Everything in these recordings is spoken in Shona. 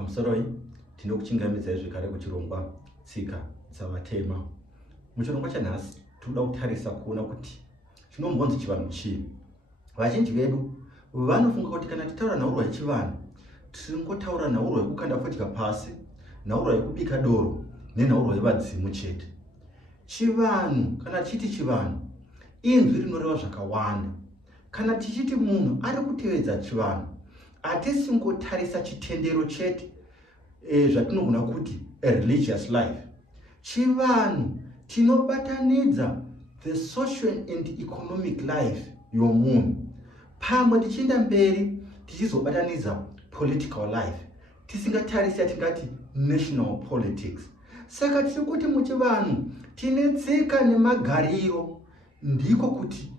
Pamusoro tinokuchingamidza zvekare kuchirongwa tsika dzavatema. Muchirongwa chanhasi toda kutarisa kuona kuti chinombonzi chivanhu chii. Vazhinji vedu vanofunga kuti kana titaura nhaurwa yechivanhu tisingotaura nhaurwa yekukanda fodya pasi, nhaurwa yekubika doro nenhaurwa yevadzimu chete. Chivanhu, kana tichiti chivanhu, inzwi rinoreva zvakawanda. Kana tichiti munhu ari kutevedza chivanhu, hatisingotarisa chitendero chete, zvatinogona kuti a religious life. Chivanhu tinobatanidza the social and economic life yomunhu. Pamwe tichienda mberi tichizobatanidza political life, tisingatarisi yatingati national politics. Saka tiri kuti muchivanhu tine tsika nemagariro, ndiko kuti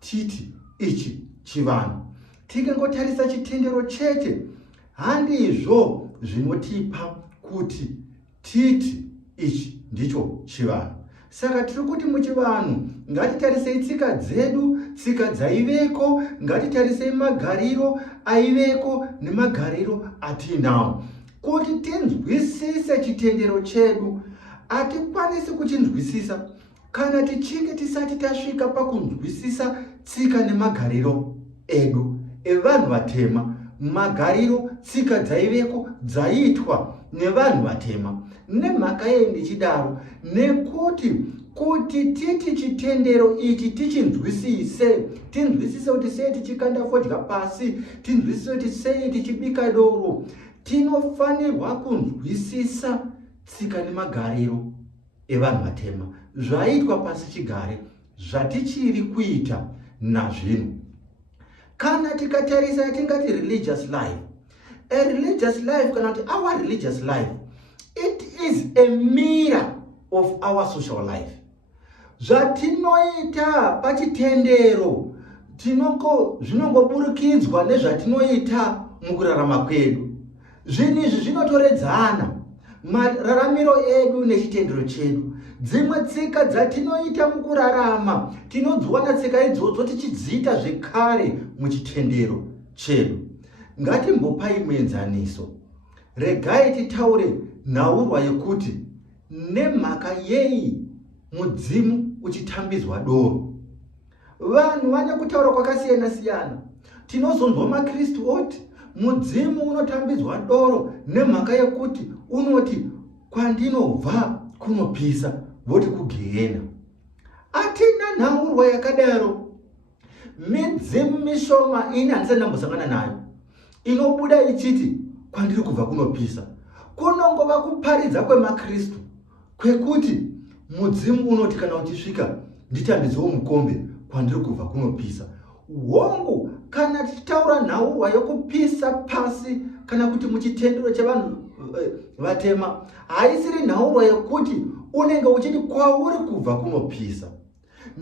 titi ichi chivanhu. Tikangotarisa chitendero chete, handizvo zvinotipa kuti titi ichi ndicho chivanhu. Saka tiri kuti muchivanhu ngatitarisei tsika dzedu, tsika dzaiveko, ngatitarisei magariro aiveko nemagariro atinawo, kuti tinzwisise chitendero chedu. Hatikwanisi kuchinzwisisa kana tichinge tisati tasvika pakunzwisisa tsika nemagariro edu evanhu vatema, magariro, tsika dzaiveko dzaiitwa nevanhu vatema. Nemhaka yei ndichidaro? Nekuti kuti titi chitendero ichi tichinzwisise, tinzwisise kuti sei tichikanda fodya pasi, tinzwisise kuti sei tichibika doro, tinofanirwa kunzwisisa tsika nemagariro evanhu vatema zvaiitwa pasi chigare, zvatichiri kuita nazvino. Kana tikatarisa yatingati religious life, a religious life, kana kuti our religious life, it is a mirror of our social life. Zvatinoita pachitendero zvinongoburukidzwa nezvatinoita mukurarama kwedu. Zvinhu izvi zvinotoredzana, mararamiro edu nechitendero chedu. Dzimwe tsika dzatinoita mukurarama tinodziwana tsika idzodzo tichidziita zvekare muchitendero chedu. Ngatimbopai muenzaniso. Regai titaure nhaurwa yekuti nemhaka yei mudzimu uchitambidzwa doro. Vanhu vane kutaura kwakasiyana siyana. Tinozonzwa maKristu oti mudzimu unotambidzwa doro nemhaka yekuti unoti kwandinobva kunopisa, voti kugehena. Atina nhaurwa yakadaro. Midzimu mishoma ini handisati ndambosangana nayo inobuda ichiti kwandiri kubva kunopisa. Kunongova kuparidza kwemaKristu kwekuti mudzimu unoti kana uchisvika nditambidzewo mukombe kwandiri kubva kunopisa. Hongu, kana tichitaura nhaurwa yokupisa pasi kana kuti muchitendero chevanhu vatema, haisiri nhaurwa yekuti unenge uchiti kwauri kubva kunopisa.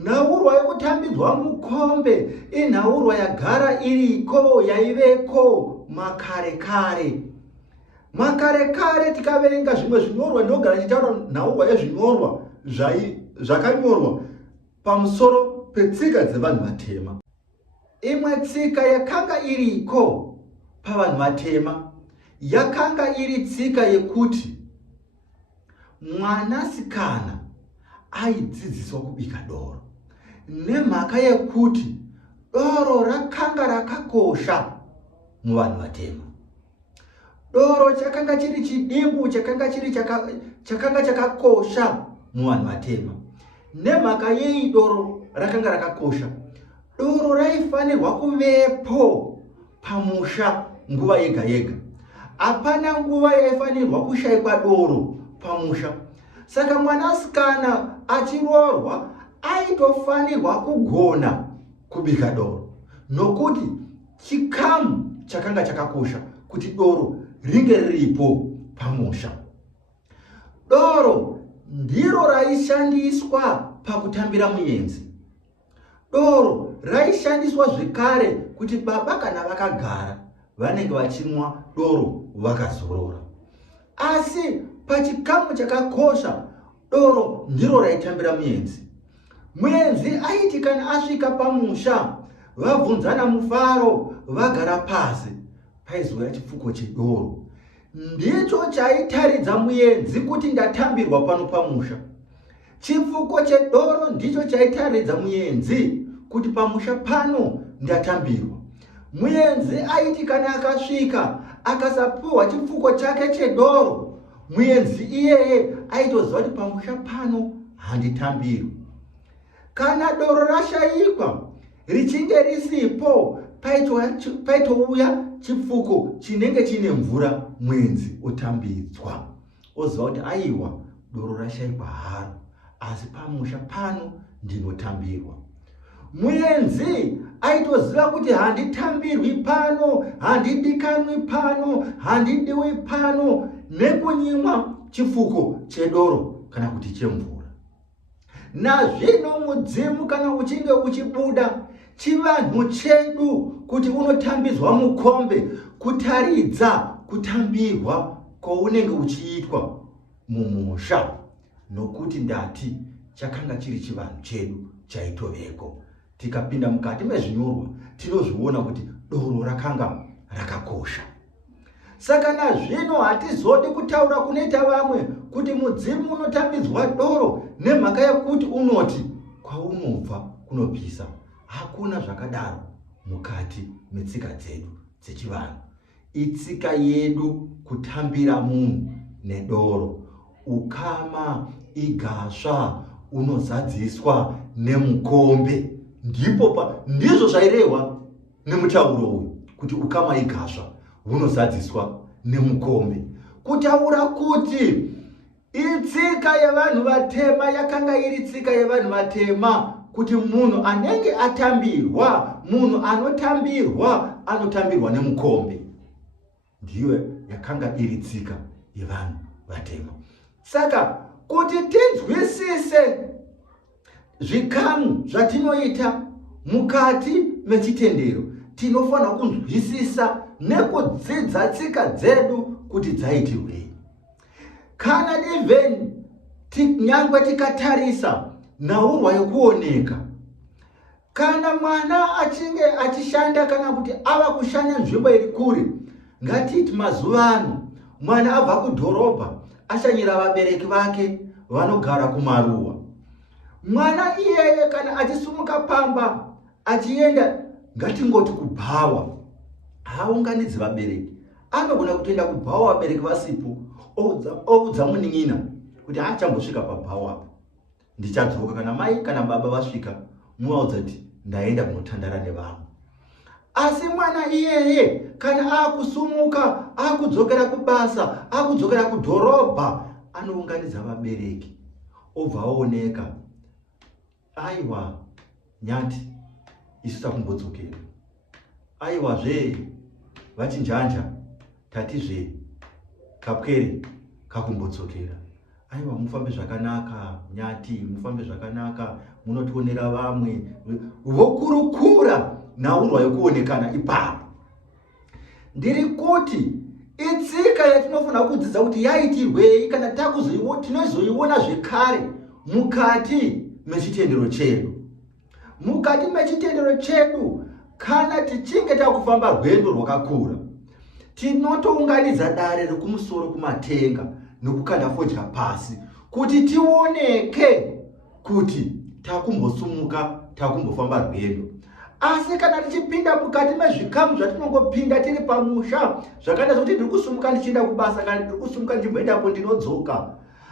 Nhaurwa yokutambidzwa mukombe inhaurwa yagara iriko, yaiveko makare kare. Makare kare tikaverenga zvimwe zvinyorwa, ndinogara tichitaura nhaurwa yezvinyorwa zvakanyorwa pamusoro petsika dzevanhu vatema. Imwe tsika yakanga iriko pavanhu vatema yakanga iri tsika yekuti mwanasikana aidzidziswa kubika doro, nemhaka yekuti doro rakanga rakakosha muvanhu vatema. Doro chakanga chiri chidimbu, chakanga chakakosha muvanhu vatema. Nemhaka yei doro rakanga rakakosha? Doro raifanirwa kuvepo pamusha nguva yega yega. Hapana nguva yaifanirwa kushayikwa doro pamusha. Saka mwanasikana achiroorwa aitofanirwa kugona kubika doro, nokuti chikamu chakanga chakakosha kuti doro ringe riripo pamusha. Doro ndiro raishandiswa pakutambira muenzi. Doro raishandiswa zvekare kuti baba kana vakagara vanenge vachinwa doro vakazorora. Asi pachikamu chakakosha, doro ndiro raitambira muenzi. Muenzi aiti kana asvika pamusha, vabvunzana mufaro, vagara pasi, paizouya chipfuko chedoro. ndicho chaitaridza muenzi kuti ndatambirwa pano pamusha. Chipfuko chedoro ndicho chaitaridza muenzi kuti pamusha pano ndatambirwa. Muenzi aiti kana akasvika akasapiwa chipfuko chake chedoro, muenzi iyeye aitoziva kuti pamusha pano handitambirwi. Kana doro rashayikwa richinge risipo, paitouya chipfuko chinenge chine mvura, muenzi otambidzwa, oziva kuti aiwa doro rashayikwa haro, asi pamusha pano ndinotambirwa. Muenzi aitoziva kuti handitambirwi pano, handidikanwi pano, handidiwi pano nekunyimwa chipfuko chedoro kana kuti chemvura. Nazvino mudzimu kana uchinge uchibuda, chivanhu chedu kuti unotambidzwa mukombe kutaridza kutambirwa kwaunenge uchiitwa mumusha, nokuti ndati chakanga chiri chivanhu chedu chaitoveko. Tikapinda mukati mezvinyorwa tinozviona kuti doro rakanga rakakosha. Saka nazvino hatizodi kutaura kunoita vamwe kuti mudzimu unotambidzwa doro nemhaka yekuti unoti kwaunobva kunopisa. Hakuna zvakadaro mukati metsika dzedu dzechivanhu. Itsika yedu kutambira munhu nedoro. Ukama, igasva, unozadziswa nemukombe. Ndizvo zvairehwa nemutauro uyu kuti ukama, igasva, unozadziswa nemukombe. Kutaura kuti itsika yevanhu vatema yakanga iri tsika yevanhu vatema kuti munhu anenge atambirwa, munhu anotambirwa nemukombe. Ndiyo yakanga iri tsika yevanhu vatema. Saka kuti tinzwisise zvikamu zvatinoita mukati mechitendero, tinofanira kunzwisisa nekudzidza tsika dzedu kuti dzaitirwei. Kana even nyangwe tikatarisa nhaurwa yekuoneka, kana mwana achinge achishanda kana kuti ava kushanya nzvimbo iri kure, ngatiti mazuva ano mwana abva kudhorobha ashanyira vabereki vake vanogara kumaruwa, mwana iyeye kana achisumuka pamba achienda ngatingoti kubhawa, haaunganidzi vabereki, anogona kutoenda kubhawa vabereki vasipo, oudza munin'ina kuti achambosvika pabhawa apa, ndichadzoka. Kana mai kana baba vasvika, muvaudza kuti ndaenda kunotandara nevamwe. Asi mwana iyeye kana akusumuka, akudzokera kubasa, akudzokera kudhorobha, anounganidza vabereki, obva aoneka, aiwa nyati isu takumbodzokera, aiwa zve vachinjanja tatizve kapwere kakumbodzokera, aiwa mufambe zvakanaka nyati, mufambe zvakanaka, munotionera vamwe, vokurukura nhaurwa yokuonekana ipapo. Ndiri kuti itsika yatinofanira kudzidza kuti yaitirwei kana tinozoiona zvekare mukati mechitendero chedu. Mukati mechitendero chedu, kana tichinge takufamba rwendo rwakakura, tinotounganidza dare rekumusoro kumatenga nokukanda fodya pasi kuti tioneke kuti takumbosumuka, takumbofamba rwendo. Asi kana tichipinda mukati mezvikamu zvatinongopinda tiri pamusha, zvakaita kuti ndiri kusumuka ndichienda kubasa kana ndiri kusumuka ndimboendapo ndinodzoka,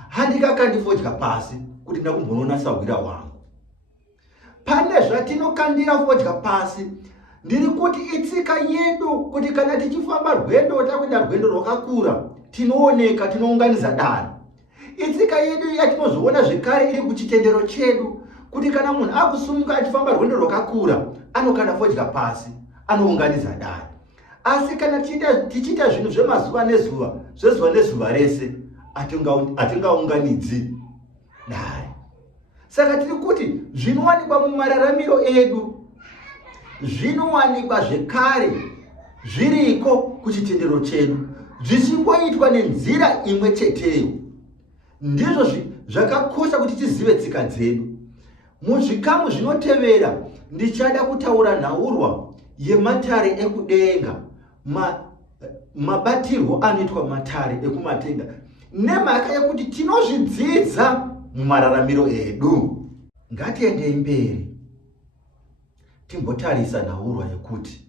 handikakandi fodya pasi kuti ndakumbonoona sawira wangu. Pane zvatinokandira fodya pasi. Ndiri kuti itsika yedu kuti kana tichifamba rwendo, takuenda rwendo rwakakura, tinooneka, tinounganidza dare. Itsika yedu yatinozoona zvekare iri kuchitendero chedu kuti kana munhu akusumuka achifamba rwendo rwakakura, anokanda fodya pasi, anounganidza dare. Asi kana tichiita zvinhu zvemazuva nezuva, zvezuva nezuva rese, hatingaunganidzi dare. Saka tiri kuti zvinowanikwa mumararamiro edu zvinowanikwa zvekare zviriko kuchitendero chedu, zvichingoitwa nenzira imwe cheteyo. Ndizvo zvakakosha kuti tizive tsika dzedu. Muzvikamu zvinotevera ndichada kutaura nhaurwa yematare ekudenga, mabatirwo anoitwa matare ekumatenga nemhaka yekuti tinozvidzidza mumararamiro edu. Ngatiendei mberi timbotarisa nhaurwa yekuti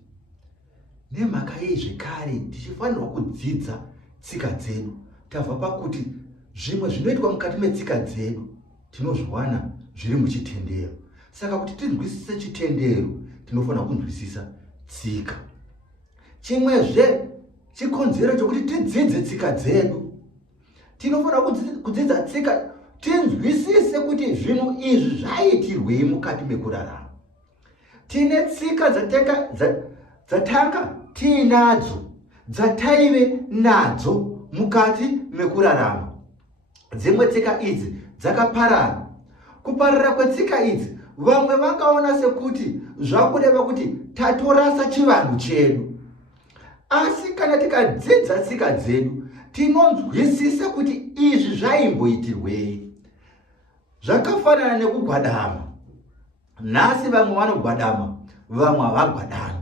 nemhaka yezvikare tichifanirwa kudzidza tsika dzedu. Tabva pakuti zvimwe zvinoitwa mukati metsika dzedu tinozviwana zviri muchitendero. Saka kuti tinzwisise chitendero tinofanira kunzwisisa tsika. Chimwezve chikonzero chokuti tidzidze tsika dzedu, tinofanira kudzidza tsika tinzwisise kuti zvinhu izvi zvaitirwei mukati mekurarama. Tine tsika dzatanga tiinadzo, dzataive nadzo mukati mekurarama. Dzimwe tsika idzi dzakaparara. Kuparara kwetsika idzi vamwe vakaona sekuti zvakureva kuti tatorasa chivanhu chedu. Asi kana tikadzidza tsika dzedu tinonzwisisa kuti izvi zvaimboitirwei. Zvakafanana nekugwadama. Nhasi vamwe vanogwadama, vamwe havagwadami.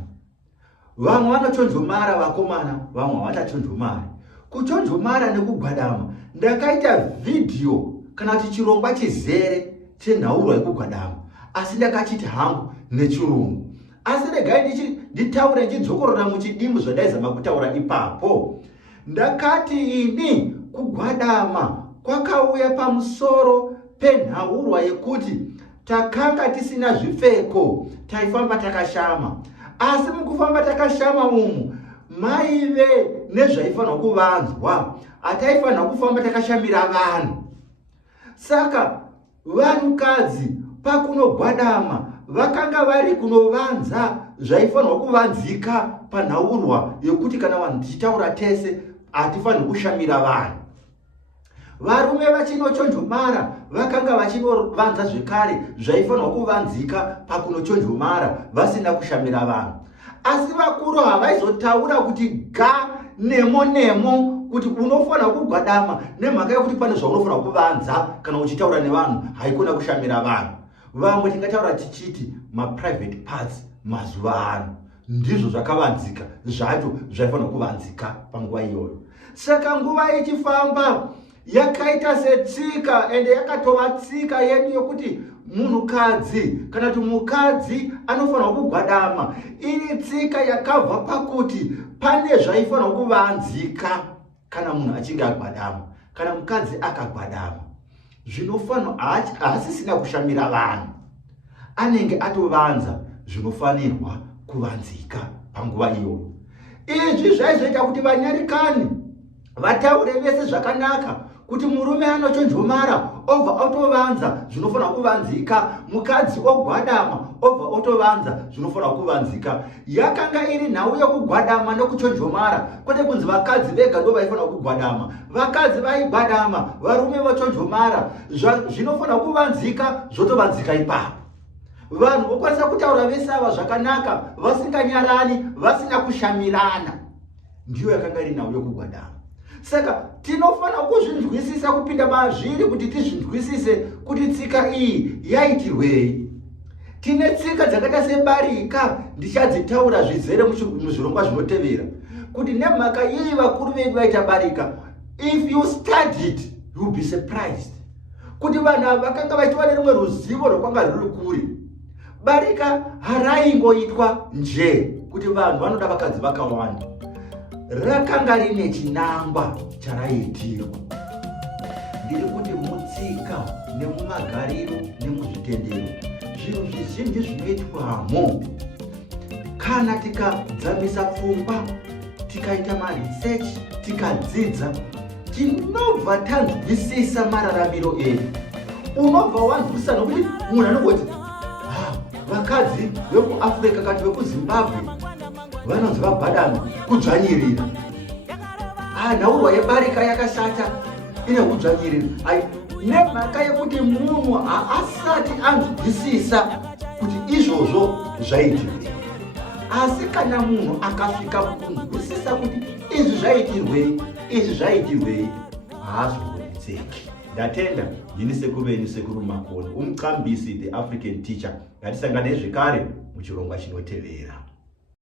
Vamwe vanochonjomara vakomana, vamwe havachachonjomari. Kuchonjomara nekugwadama ndakaita vhidhiyo kana kuti chirongwa chizere chenhaurwa yekugwadama, asi ndakachiti hangu nechirungu. Asi regai nditaure ndichidzokorora muchidimbu zvandaizama kutaura ipapo. Ndakati ini kugwadama kwakauya pamusoro penhaurwa yekuti takanga tisina zvipfeko, taifamba takashama. Asi mukufamba takashama umu maive nezvaifanirwa kuvanzwa, hataifanirwa kufamba takashamira vanhu. Saka vanhukadzi pakunogwadama vakanga vari kunovanza zvaifanirwa kuvanzika panhaurwa yekuti kana vanhu tichitaura tese hatifanirwi kushamira vanhu. Varume vachinochonjomara vakanga vachinovanza zvekare zvaifanirwa kuvanzika pakunochonjomara vasina kushamira vanhu. Asi vakuru havaizotaura kuti ga nemo kuti unofanirwa kugwadama nemhaka yekuti pane zvaunofanirwa kuvanza kana uchitaura nevanhu haikona kushamira vanhu. Vamwe tingataura tichiti ma-private parts mazuva ano ndizvo zvakavanzika zvacho zvaifanirwa kuvanzika panguva iyoyo. Saka nguva ichifamba yakaita setsika, ende yakatova tsika yedu yokuti munhukadzi kana kuti mukadzi anofanirwa kugwadama. Iri tsika yakabva pakuti pane zvaifanirwa kuvanzika kana munhu achinge agwadama. Kana mukadzi akagwadama zvinofanirwa haasisina kushamira vanhu, anenge atovanza zvinofanirwa kuvanzika panguva iyoyo. Izvi zvaizoita kuti vanyarikani vataure vese zvakanaka kuti murume anochonjomara obva otovanza zvinofanirwa kuvanzika, mukadzi ogwadama obva otovanza zvinofanirwa kuvanzika. Yakanga iri nhau yokugwadama nokuchonjomara, kwete kunzi vakadzi vega ndo vaifanirwa kugwadama. Vakadzi vaigwadama, varume vochonjomara, zvinofanirwa kuvanzika zvotovanzika ipapo. Vanhu vokwanisa kutaura vese ava zvakanaka, vasinganyarani, vasina kushamirana. Ndiyo yakanga iri nhau yokugwadama. Saka tinofanira kuzvinzwisisa kupinda mazviri kuti tizvinzwisise kuti tsika iyi yaitirwei. Tine tsika dzakaita sebarika, ndichadzitaura zvizere muzvirongwa zvinotevera. Kuti nemhaka iyi vakuru vedu vaita barika, if you study it, you will be surprised. Kuti vanhu vakanga vachiwana rumwe ruzivo rwakanga ruri kure. Barika haraingoitwa nje kuti vanhu vanoda vakadzi vakawanda. Rakanga rine chinangwa charaitirwa. Ndiri kuti mutsika nemumagariro nemuzvitendero zvinhu zvizhinji zvinoitwamo, kana tikadzamisa pfungwa, tikaita maresearch, tikadzidza, tinobva tanzwisisa mararamiro edu. Unobva wanzwisisa nokuti munhu anongoti vakadzi vekuAfrica kana vekuZimbabwe vanonzi vagwadama kudzvanyirira. Nhaurwa yebarika yakashata ine kudzvanyirira. Nemhaka yekuti munhu haasati anzwisisa kuti izvozvo zvaitirwa. Asi kana munhu akasvika kunzwisisa kuti izvi zvaitirwei, haazonetseki. Ndatenda ndini sekuru venyu Sekuru Makoni, umuqambisi the African teacher. Ngatisanganei zvekare muchirongwa chinotevera.